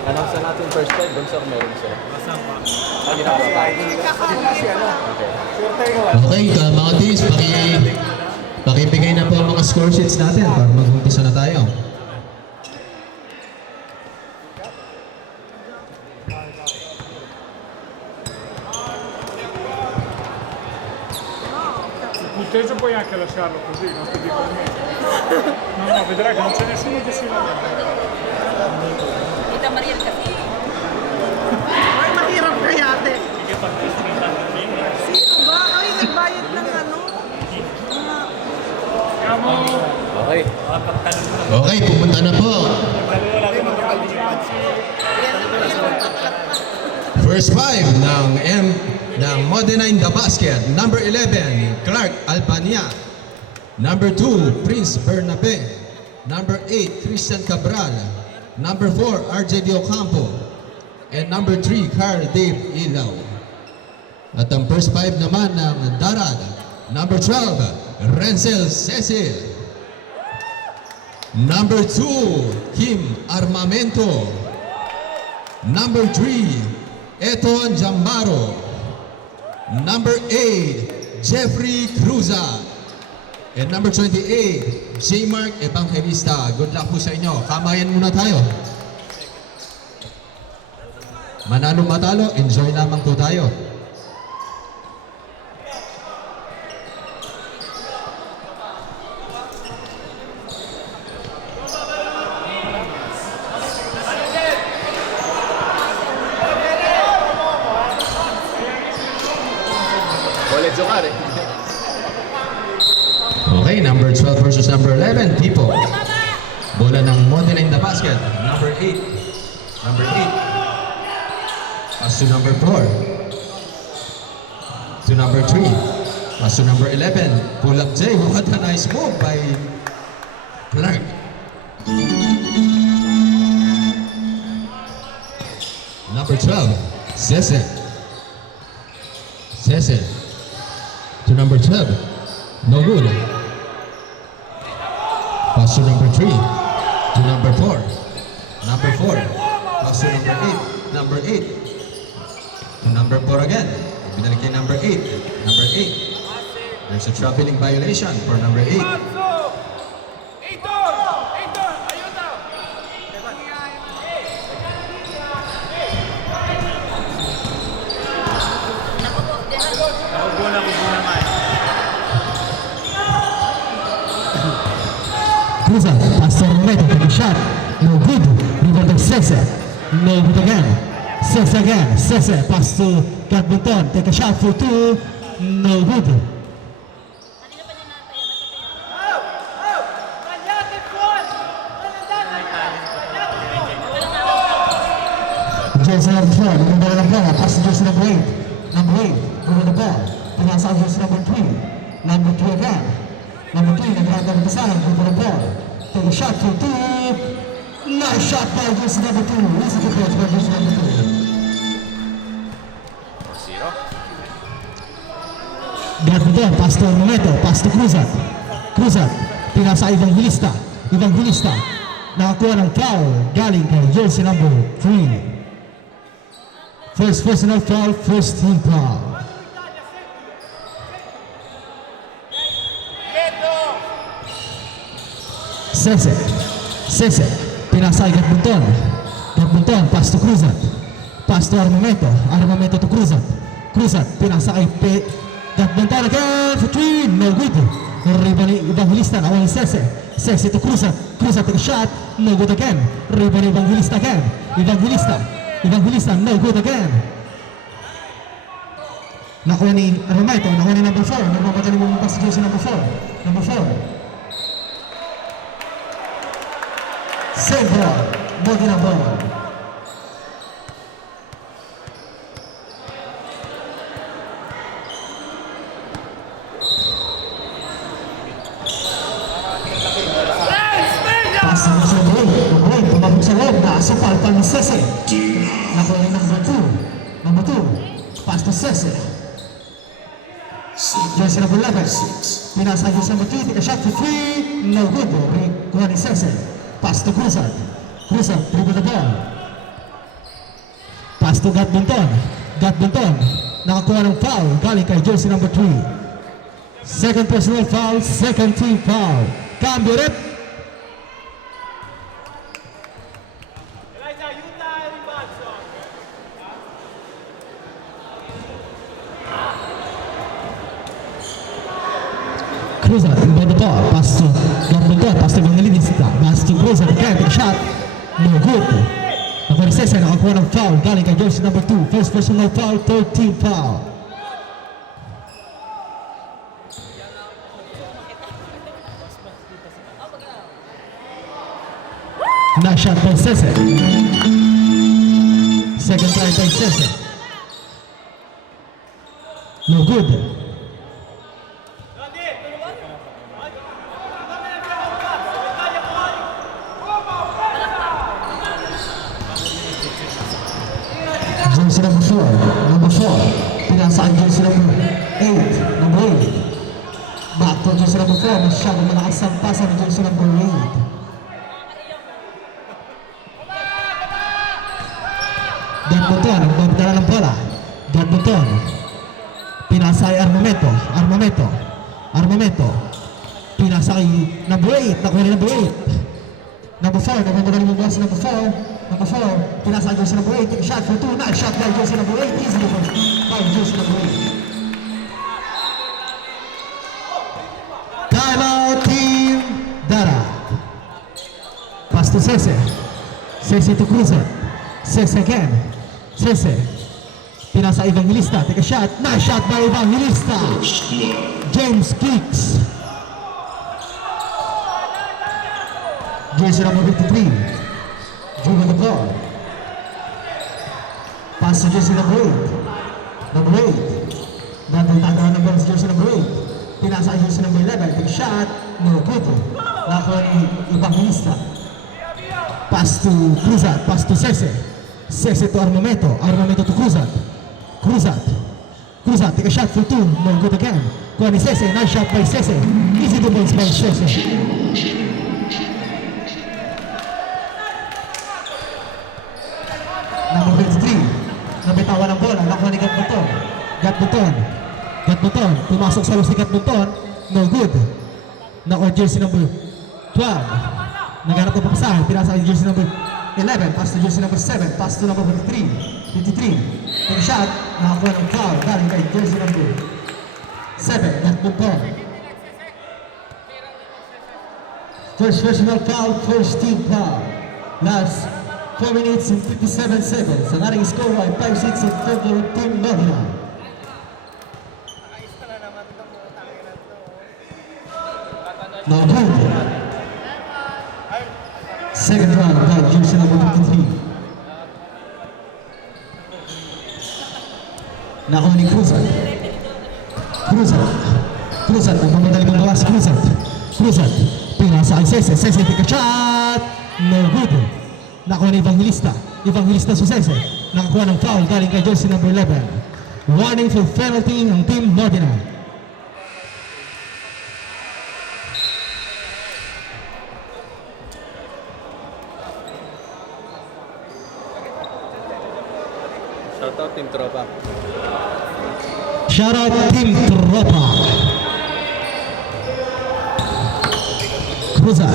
Announce na natin first time, dun sir, meron sila. Masang pa. Okay, mga teams, pakibigay na po ang mga score sheets natin para mag-umpisa na tayo. Il punteggio puoi anche lasciarlo così, non ti dico niente. No, vedrai che non c'è nessuno che si lamenta. Kita Mariel kasi. Ay, mahirap kaya ate. Sino ba? Ay, nagbayad ng ano? Siamo... Okay. Okay, pumunta na po. First five ng Modena in the basket. Number 11, Clark Albania. Number 2, Prince Bernabe. Number 8, Christian Cabral. Number 4, RJ Diocampo. And number 3, Carl Dave Ilaw. At ang first five naman ng Darad. Number 12, Renzel Cecil. Number 2, Kim Armamento. Number 3, Eton Jambaro. Number 8, Jeffrey Cruza. And number 28, J. Mark Evangelista. Good luck po sa inyo. Kamayan muna tayo. Manalo matalo, enjoy lamang po tayo. Wallet Zokar eh. Okay, number 12 versus number 11, Tipo. Bola ng Modena in the basket. Number 8. Number 8. Pass to number 4. To number 3. Pass to number 11. Pull up J. What a nice move by Clark. Number 12, Cecil. Cecil. To number 12. No good. Pass to number 3. To number 4. Number 4. Pass to number 8. Number 8. To number 4 again. Binalik kay number 8. Number 8. There's a traveling violation for number 8. Cruza, Pastor Moreto, take a shot. No good. Rebound to Cese. No good again. Cese again. Cese, pass to Catbunton. Take a shot for 2. No good. Kanina pa niya natayo. Jason number 4. Number 11. Pass to Jason number 8. Number 8. Over the ball. Pass out Jason number 3. Number 2 again. Number 3. Nag-round number design. Over the ball. Take a shot for 2. Nice shot by Jason number 2. Easy to catch by Jason number 2. Gagawin, pass to Moreto, pass to Cruzat. Cruzat, pinasa Evangelista. Evangelista, nakakuha ng foul galing kay jersey number 3. First personal foul, first team foul. Cese, Cese, pinasa ay Gatbunton. Gatbunton, pass to Cruzat. Pass to Armamento. Armamento to Cruzat. Cruzat, pinasa kay Gatbunton again for 3. No good. Rebound ni Evangelista. Nawala ni Cese. Cese to Cruzat. Cruzat take a shot. No good again. Rebound ni Evangelista again. Evangelista. Evangelista. No good again. Nakuha ni Armamento. Nakuha ni number 4. Nagmamadali mo pass to jersey number 4. Number 4. Save ball. Modena ball. Pasa mo sa loob. Number 8. Tumabog sa loob. Naasupal pa ni Cese. Nakuha ni number 2. Number 2. Pass to Cese. Jersey number 11. Pinasa yung number 3. Take a shot for 3. No good. Kuha ni Cese. Pass to Cruzat. Cruzat, dribble the ball. Pass to Gatbunton. Gatbunton. Nakakuha ng foul. Galing kay jersey number 3. Second personal foul. Second team foul. Cambio rep. Cruiser, by the ball, pass to Gatbunton, pass to Evangelista, pass to Cruiser, again, big shot, no good. Ako ni Cesar, nakakuha ng foul, galing kay jersey number 2, first personal foul, third team foul. Nice shot by Cesar. Second try by Cesar. No good. Jersey number 4, pinasa ang jersey number 8, number 8. Back to jersey number 4, masyadong malakas ang pasa ng jersey number 8. Gatbunton, ang babdala ng bola. Gatbunton, pinasa ay Armamento, pinasa ay number 8, nakuha ni number 8. Number 4, nagmamagaling yung bola sa number 4. Number 4, pinasa ang jersey number 8, take a shot for 2, nice shot by jersey number 8, easily by jersey number 8. Time out, Team Dara. Pass to Cese. Cese to Cruiser. Cese again. Cese. Pinasa Evangelista, take a shot, nice shot by Evangelista. James kicks. Jersey number 53. Dribble the ball. Pass to jersey number 8. Number 8. Nagtatagaan ng ball sa jersey number 8. Pinasa ang jersey number 11. Big shot. No good. Nakuha ni Evangelista. Pass to Cruzat. Pass to Cese. Cese to Armamento. Armamento to Cruzat. Cruzat. Take a shot for 2. No good again. Kuha ni Cese. Nice shot by Cese. Easy doubles by Cese. Number 23, nabitawan ng bola, nakuha ni Gatbunton, pumasok sa loob si Gatbunton, no good. Nakuha jersey number 12, naghanap ng papasahan, pinasa ang jersey number 11, pass to jersey number 7, pass to number 53, take a shot, nakakuha ng foul, galing kay jersey number 7, Gatbunton. First personal foul, first team foul. Last 4 minutes and 57 seconds. Ang ating score ay 5-6 in favor of Team Manila. No good. Second round by jersey number 53. Nakuha ni Cruzat. Ang mamadali mong gawa si Cruzat. Pinasa ang Cese. Cese, take a shot. No good. Nakuha ni Evangelista sa Cese. Nakakuha ng foul galing kay jersey number 11. Warning for penalty ng Team Modena. Shoutout Team Tropa. Shoutout Team Tropa. Cruzat.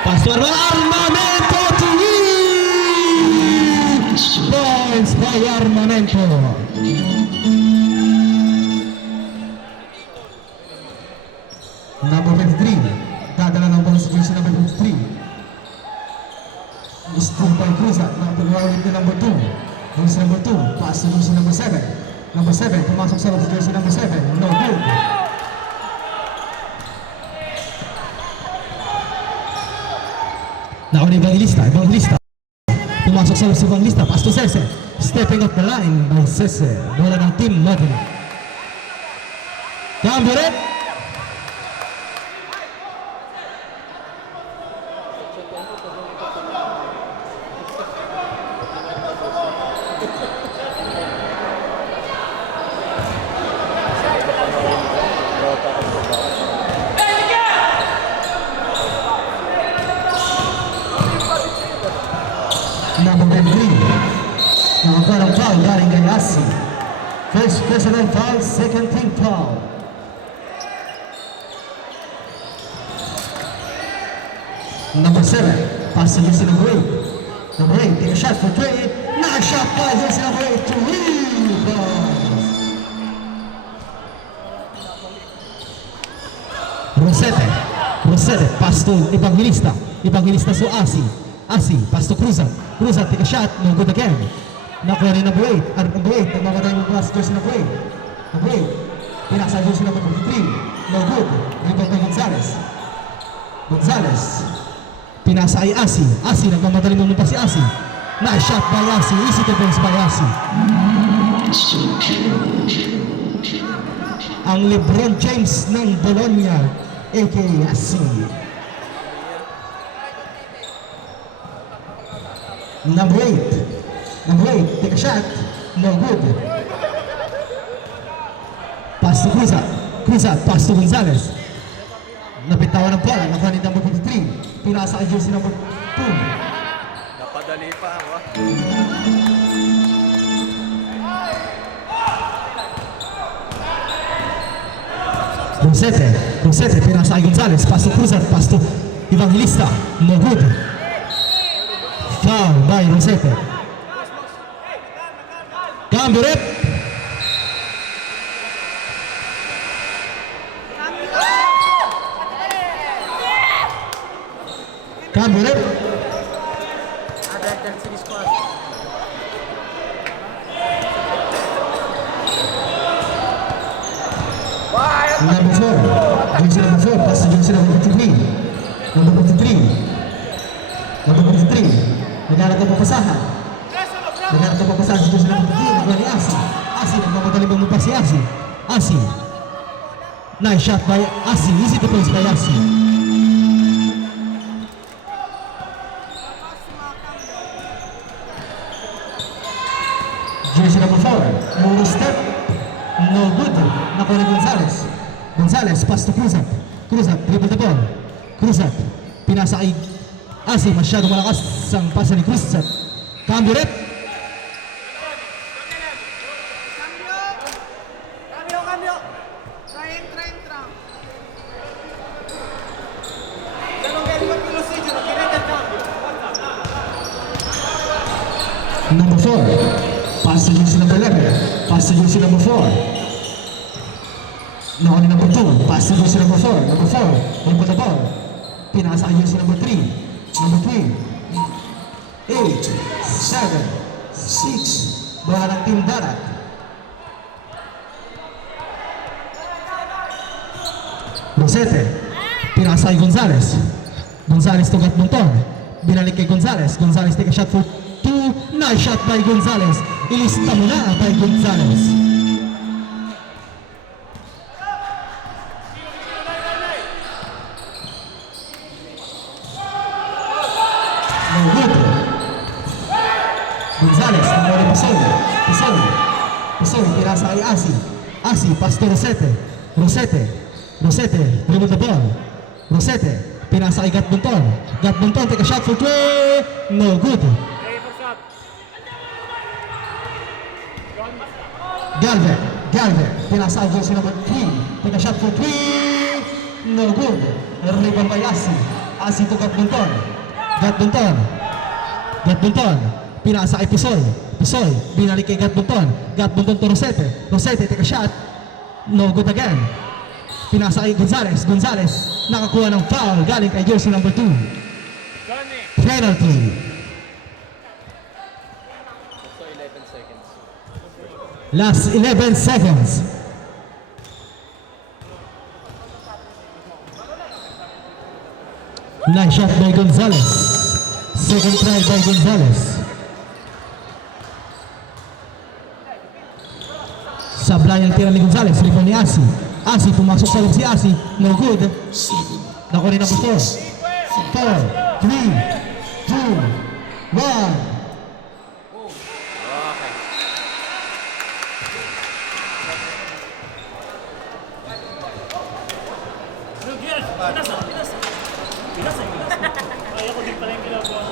Pastor Armamento to win! Points by Armamento. Number 53. Dadala ng bola sa jersey number 53. Steal by Cruzat. Napag-awit na number 2. Jersey number 2. Pass to jersey number 7. Number 7. Pumasok sa loob sa jersey number 7. No good. Nakuha ni Evangelista. Pumasok sa loob si Evangelista. Pass to Cese. Stepping up the line by Cese. Bola ng Team Modena. Cambio red. Number 23, Nakakuha ng foul galing kay Asi. First personal foul, second team foul. Number 7, pass to Justin number 8. Number 8, take a shot for 3. Nice shot by Justin number 8 to rebound. Rosete, pass to Evangelista. Evangelista to Asi. Asi, pass to Cruzat. Cruzat, take a shot, no good again. Nakuha rin number 8. Number 8, nagmamatay mo pass Justin number 8. Number 8, pinasa Justin number 23. No good. Rebound by Gonzalez. Gonzalez, pinasa kay Asi. Asi, nagmamadali mo pa si Asi. Nice shot by Asi. Easy defense by Asi. Ang LeBron James ng Bologna, a.k.a. Asi. Number 8, take a shot. No good. Pass to Cruzat. Cruzat, pass to Gonzalez. Napitawan ng bola, nakuha ni number 53. Pinasa kay jersey number 2. Napadali pa ako. Rosete, pinasa kay Gonzalez. Pass to Cruzat, pass to Evangelista. No good. Foul by Rosete. Cambio rep. Cambio rep. Number 4, jersey number 4, pass to jersey number 53. Number 53. Nagharap ng papasahan. Si jersey number 53, nagawa ni Asi. Asi, nagmamadali mo pa si Asi. Asi. Nice shot by Asi. Easy defense by Asi. Jersey number 4, Muro step. No good. Nakuha ni Gonzalez, pass to Cruzat. Dribble the ball. Cruzat, pinasa kay Asi. Masyadong malakas ang pasa ni Cruzat. Cambio rep. Cambio. Entra. Number 4, pass to jersey number 11. Pass to jersey number 4. Nakuha ni number 2, pass to jersey number 4. Number 4, dribble the ball. Pinasa kay jersey number 3. Number 3, 8, 7, 6. Bola ng Team Darat. Rosete, pinasa kay Gonzalez. Gonzalez to Gatmonton. Binalik kay Gonzalez. Gonzalez take a shot for 2. Nice shot by Gonzalez. Ilista mo na by Gonzalez. No good. Gonzalez, namuli Pasol, pinasa kay Asi, pass to Rosete, dribble the ball. Rosete, pinasa kay Gatmonton, take a shot for 3. No good. Galvin, pinasa kay jersey number 3, take a shot for 3. No good. Rebound by Asi to Gatmonton, pinasa kay Pisoy, binalik kay Gatmonton to Rosete, take a shot. No good again. Pinasa kay Gonzalez, nakakuha ng foul galing kay jersey number 2. Penalty. So 11 seconds. Last 11 seconds. Nice shot by Gonzalez. Second try by Gonzalez. Sablay ang tira ni Gonzalez. Rebound ni Asi. Pumasok sa loob si Asi. No good. Nakuha rin number 4. 4, 3, 2, 1. Ayaw ko din pala yung ginagawa.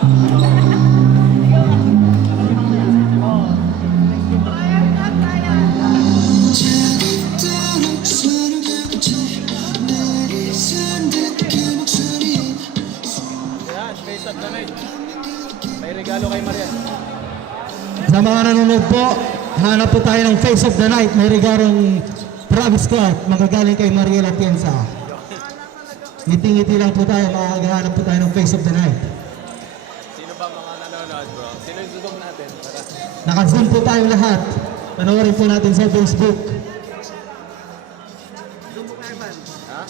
regalo kay Marian. Sa mga nanonood po, hanap po tayo ng Face of the Night. May regalong Travis Scott, magagaling kay Mariela Piensa. Ngiti-ngiti lang po tayo, makakahanap po tayo ng Face of the Night. Sino ba mga nanonood, bro? Sino yung zoom natin? Tara. Naka-zoom po tayo lahat. Panoorin po natin sa Facebook. Ha?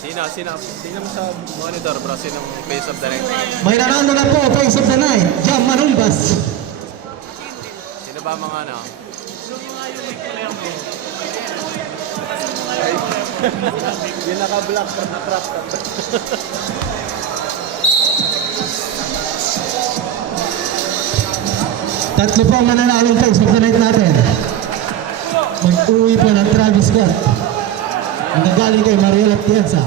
Sino mo sa monitor, bro? Sino ang face of the night? May nanalo na po, Face of the Night, Jam Manumbas. Sino ba mga ano? Yung naka-black from the crop top. Tatlo po ang mananalong Face of the Night natin. Mag-uwi po ng Travis Scott. Ang nagaling kay Mariela Piensa.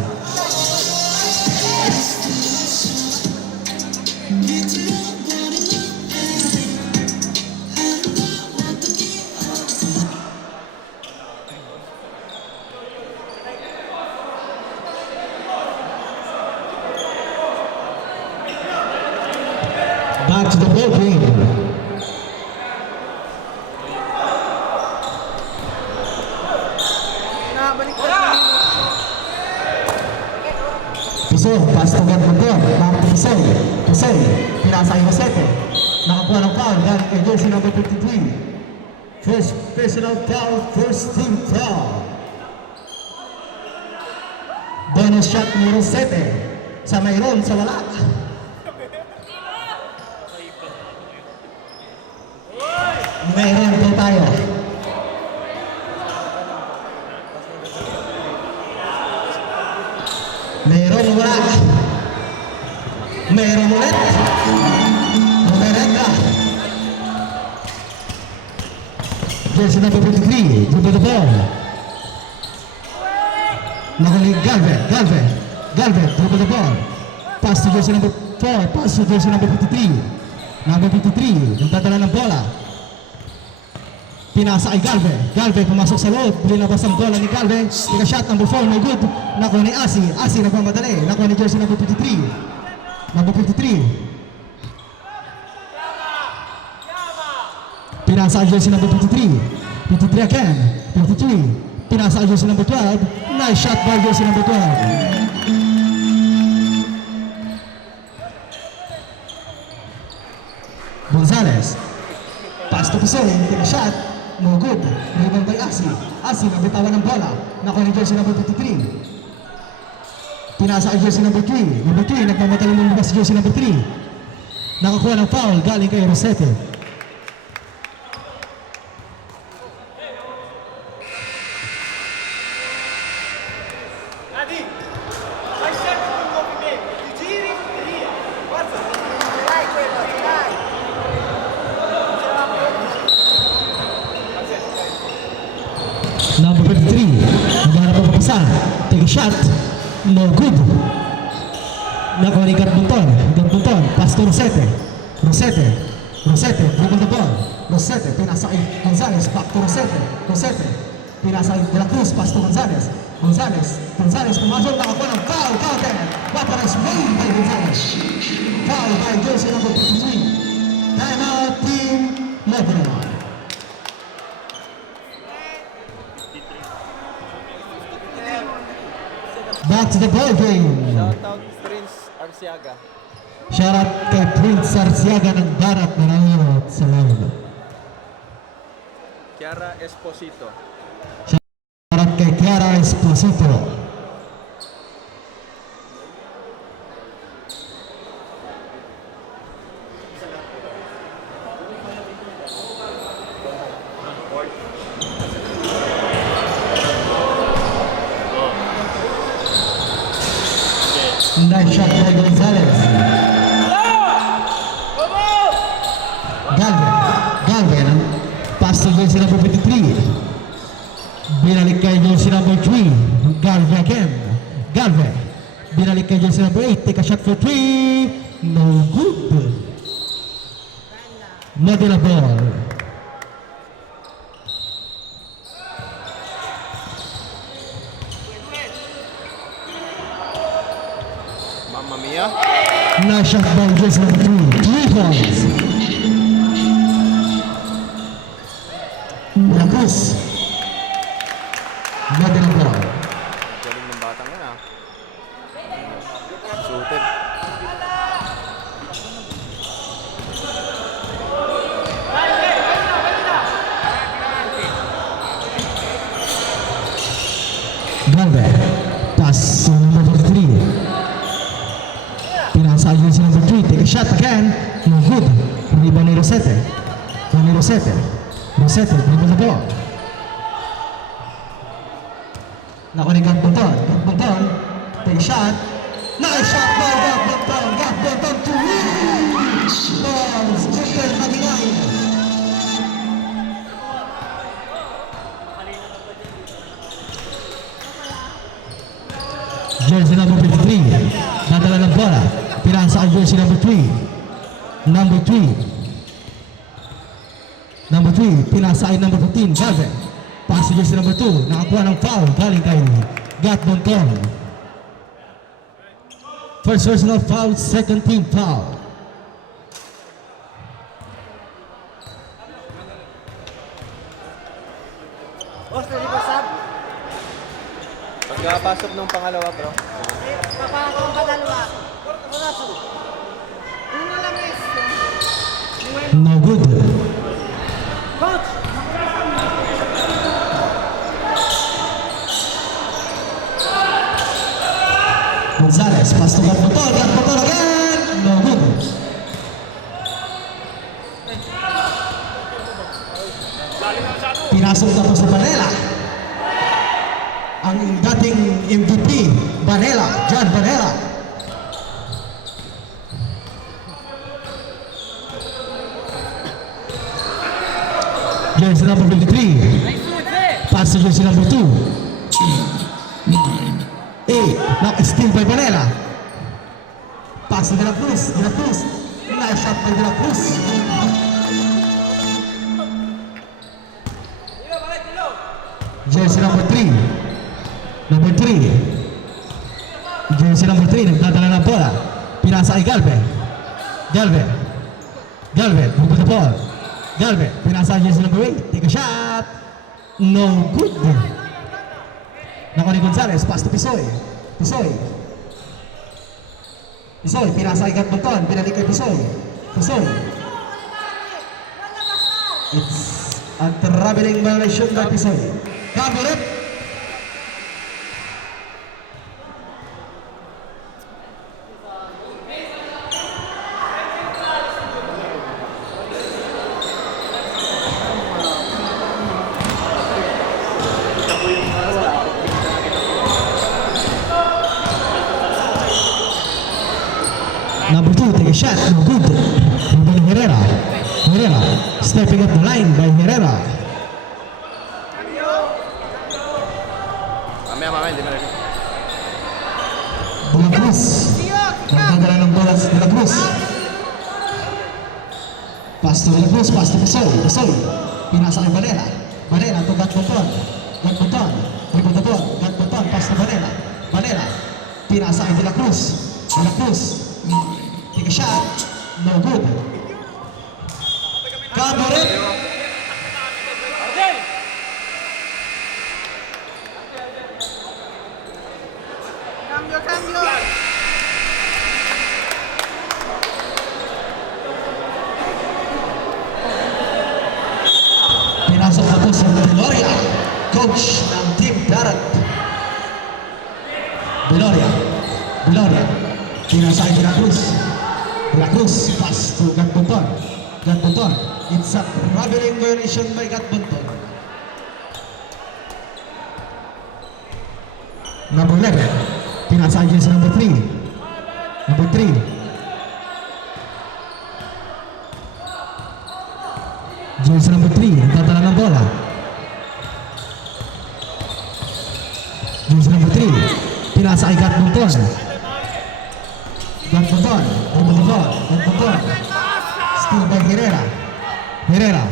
Back to the ball game. Nabalik ko. Pisoy, pass to Garbundor. Back to Pisoy. Pisoy, pinasa kay Josete. Nakakuha ng foul galing kay jersey number 53. First personal foul, first team foul. Bonus shot ni Josete. Sa mayroon, sa wala. Mayroon po tayo. Mayroon wala. Mayroon ulit. Umerenda. Jersey number 53. Dribble the ball. Nakalig Galvez. Galvez. Dribble the ball. Pass to jersey number 4. Pass to jersey number 53. Number 53. Nagdadala ng bola. Pinasa kay Galvez pumasok sa loob. Linabas ang bola ni Galvez. Ika-shot number 4, no good. Nakuha ni Asi nagmamadali. Nakuha ni jersey number 53. Number 53. Pinasa ang jersey number 53. 53 again. 53. Pinasa ang jersey number 12. Nice shot by jersey number 12. Gonzalez. Pass to Pisoy. Ika-shot. No good. Rebound by Asi. Asi nabitawan ng bola. Nakuha ni jersey number 53. Pinasa ang jersey number 3. Number 3, nagmamataling ng labas jersey number 3. Nakakuha ng foul galing kay Rosete. Adi! I said to him, "Look at me. You cheating? Yeah. What's up?" Right, right. Number 53, naghanap ang papasa. Take a shot. No good. Nakuha ni Garbunton. Pass to Rosete. Dribble the ball. Rosete, pinasa kay Gonzalez. Back to Rosete. Pinasa kay De La Cruz. Pass to Gonzalez. Pumasok. Nakakuha ng foul. Counter. Weaponized made by Gonzalez. Foul by jersey number 53. Time out, team Lebanon. Back to the ball game. Shout out Prince Arciaga. Shout out kay Prince Arciaga ng Darat na nanonood sa live. Kiara Esposito. Shout out kay Kiara Esposito. Nice shot by Gonzalez. Galvez. Pass to jersey number 53. Binalik kay jersey number 3. Galvez again. Binalik kay jersey number 8. Take a shot for 3. No good. Model ball. Mamma mia. Nice shot by jersey number 3. balls. De La Cruz. No de la ball. Galing ng batang yan ah. Suited. Galve. Pass to number 3. Pinasa jersey number 3. Take a shot again. No good. Rebound ni Rosete. Rosete. Rosete. Dribble the ball. Nakuha ni Gagbanton. Gagbanton. Take a shot. Nice shot by Gagbanton. Gagbanton to reach. Balls. Triple Maginay. Jersey number 53. Nadala ng bola. Pinasa ang jersey number 3. Number 3. Number 3. Pinasa ay number 15. Galvin. Pass to jersey number 2. Nakakuha ng foul. Galing kay Gagbanton. First personal foul. Second team foul. Boss, pwede ba sab? Pagkapasok ng pangalawa bro. Papakakong ka dalawa. Oraso. Una lang is. No good. Coach! Gonzalez. Pass to Gagbanton. Gagbanton again. No good. Pinasok na po sa Vanela. Ang dating MVP, Vanela, John Vanela. Jersey number 53. Pass to jersey number 2. 8. Now steal by Vanela. Pass to De La Cruz. De La Cruz. Nice shot by De La Cruz. Jersey number 3. Number 3. Jersey number 3. Nagdadala ng bola. Pinasa ay Galve. Galve. Galve. Move the ball. Galve. Pinasa ay jersey number 8. Take a shot. No good. Nakuha ni Gonzalez. Pass to Pisoy. Pisoy. Pisoy. Pinasa ay Gagbanton. Pinalik kay Pisoy. Pisoy. It's a traveling violation by Pisoy. Cover it. Number 2, take a shot. No good. Ruben Herrera. Herrera. Stepping up the line by Herrera. Mamaya, hindi mo rin. De La Cruz. Nagdadala ng bola si De La Cruz. Pass to De La Cruz. Pass to Pisoy. Pisoy. Pinasa kay Vanela. Vanela to Gagbanton. Gagbanton. Dribble the ball. Gagbanton. Pass to Vanela. Vanela. Pinasa kay De La Cruz. De La Cruz. Take a shot. No good. Cover it. Cambio, cambio! Pinasok na po si Beloria, coach ng Team Darat. Beloria. Beloria. Pinasa kay De La Cruz. De La Cruz. Pass to Gagbanton. Gagbanton. It's a traveling violation by Gagbanton. Number 11. Pinasa kay jersey number 3. Number 3. Jersey number 3. Nagdadala ng bola. Jersey number 3. Pinasa kay Gagbanton. Gagbanton. Gagbanton. Steal by Herrera. Herrera.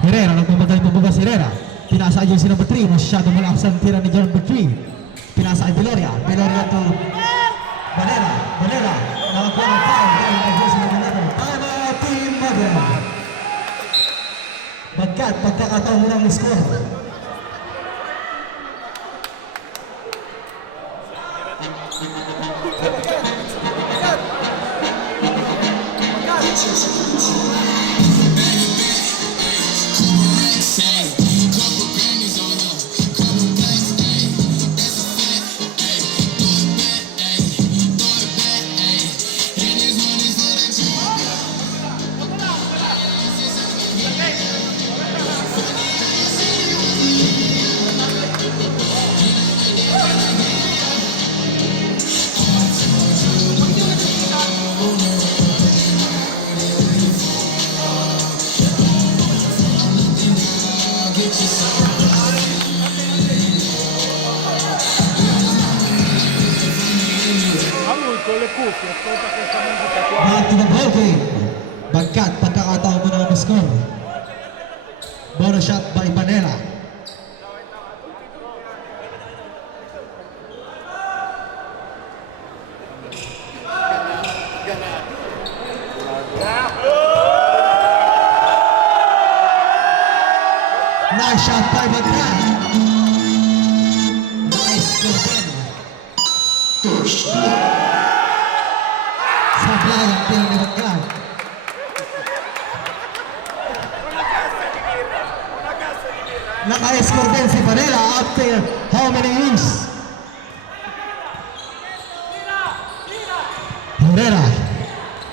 Herrera. Nagmamadali pababa si Herrera. Pinasa kay jersey number 3. Masyado malakas ang tira ni number 3. Pinasa kay Beloria. Beloria to Vanela. Vanela. Nakakuha ng foul. Galing kay jersey number 11. Time out, team Bagkat, pagkakataon mo ng score. A lui con le cuffie, ascolta questa musica qua. Back to the ball game. Bagkat, pagkakataon mo ng score. Bonus shot by Manila. Nice shot by Bagkat. Nice score. Sablay ang tira ni Bagkat. Naka-score din si Manila after how many years?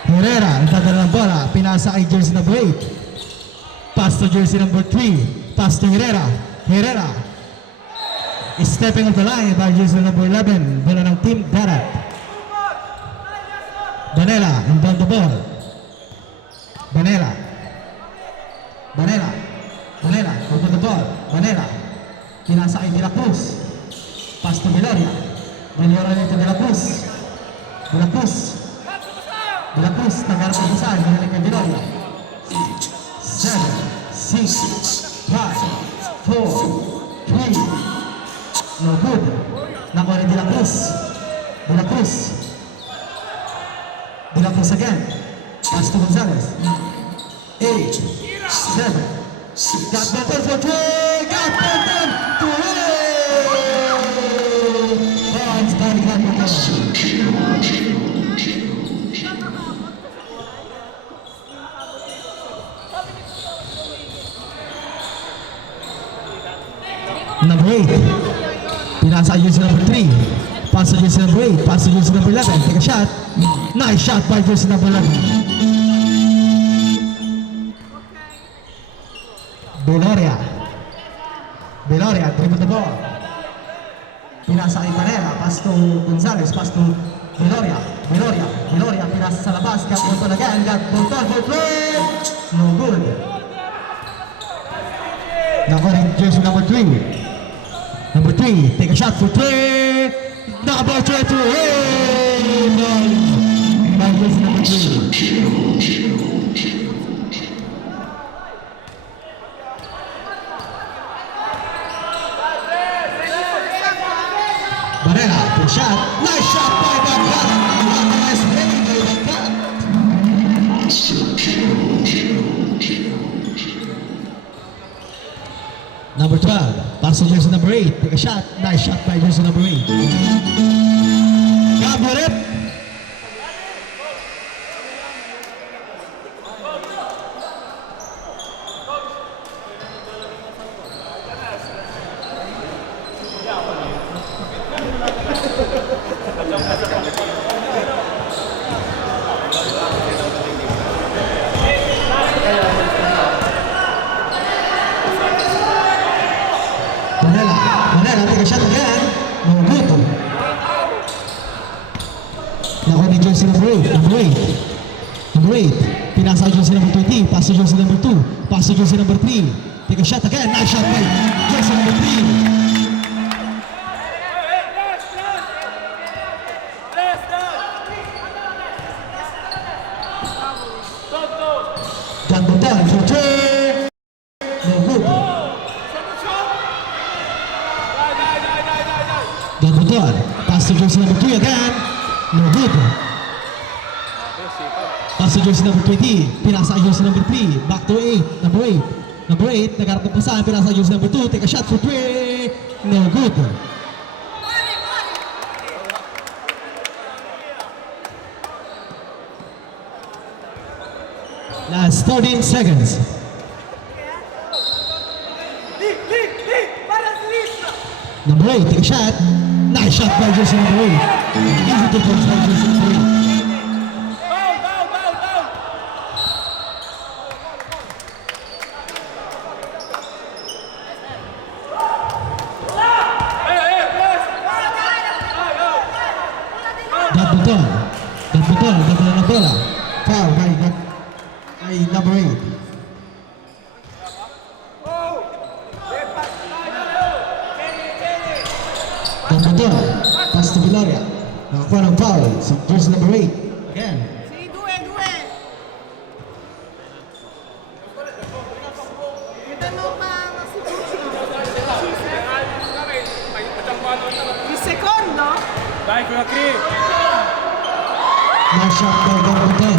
Herrera, nagdadala ng bola, pinasa kay jersey number 8. Pass to jersey number 3. Pass to Herrera. Stepping off the line by jersey number 11. Bola ng team Darat. Banela, inbound the ball. Banela, over the ball. Banela, pinasa kay De La Cruz. Pass to Viloria. Viloria to De La Cruz. De La Cruz, nagharap ang design. Binalik kay Viloria. 7, 6, 5, 4, 3. No good. Nakuha ni De La Cruz. De La Cruz again. Pass to Gonzalez. 8, 7. Got better for 3. Got better to Points by Got better. Number 8. Pinasa jersey number 3. Pass to jersey number 8. Pass to jersey number 11. Take a shot. Nice shot by jersey number 11. Viloria, dribble the ball. Pinasa kay Manila. Pass to Gonzalez. Pass to Viloria. Pinasa sa labas. Got Bolton again. Got Bolton for 3. No good. Nakuha rin jersey number 3. Number 3, take a shot for 3. Number 3 to him. By jersey number 3. Barrera, good shot. Nice shot by Bagkat. Nice play by Bagkat. Number 12, pass to jersey number 8. Take a shot. Nice shot by jersey number 8. Gabriel. Manila, take a shot again. No good. Nakuha ni jersey number 8. Number 8. Pinasa jersey number 20. Pass to jersey number 2. Pass to jersey number 3. Take a shot again. Nice shot by jersey number 3. Gambutan for 3. No good. Gambutan. Pass to jersey number 3 again. No good. Pass to jersey number 20. Pinasa kay jersey number 3. Back to 8. Number 8. Number 8. Nagharap ng pasahan. Pinasa kay jersey number 2. Take a shot for 3. No good. Last 13 seconds. Para sa lista! Number 8. Take a shot. Nice shot by jersey number 8. Easy defense by jersey number 8. Foul, foul, foul, foul! Badminton. Badminton. Ganda na bola. Foul by number 8. Badminton. Pass to Villaria. Nakakuha ng foul. So, jersey number 8. Again. Si Due, Due! Kita mo pa si Pucho. Di secondo? Dai, quella qui! Nice shot by Badminton.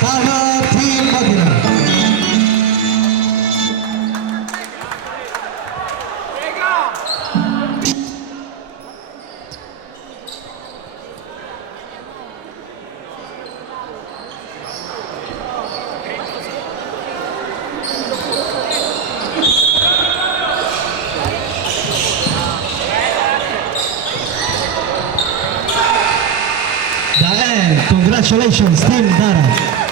Para Team Magna. The end. Congratulations, Team Dara.